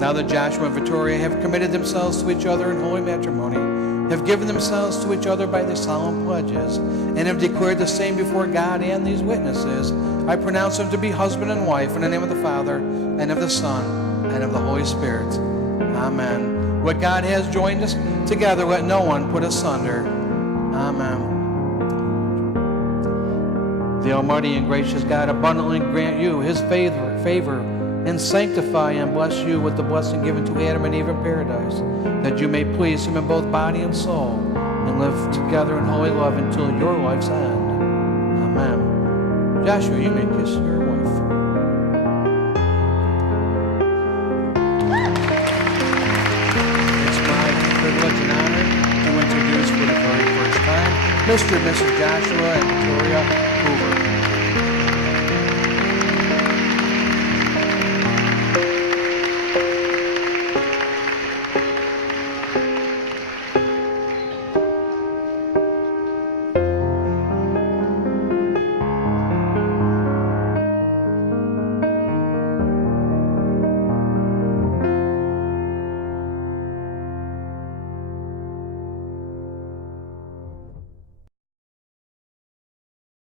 Now that Joshua and Victoria have committed themselves to each other in holy matrimony, have given themselves to each other by the solemn pledges, and have declared the same before God and these witnesses, I pronounce them to be husband and wife in the name of the Father, and of the Son, and of the Holy Spirit. Amen. What God has joined us together, let no one put asunder. Amen. The Almighty and gracious God abundantly grant you his favor and sanctify and bless you with the blessing given to Adam and Eve in paradise, that you may please him in both body and soul, and live together in holy love until your life's end. Amen. Joshua, you may kiss your wife. It's my privilege and honor to introduce for the very first time Mr. and Mrs. Joshua and Victoria Hoover.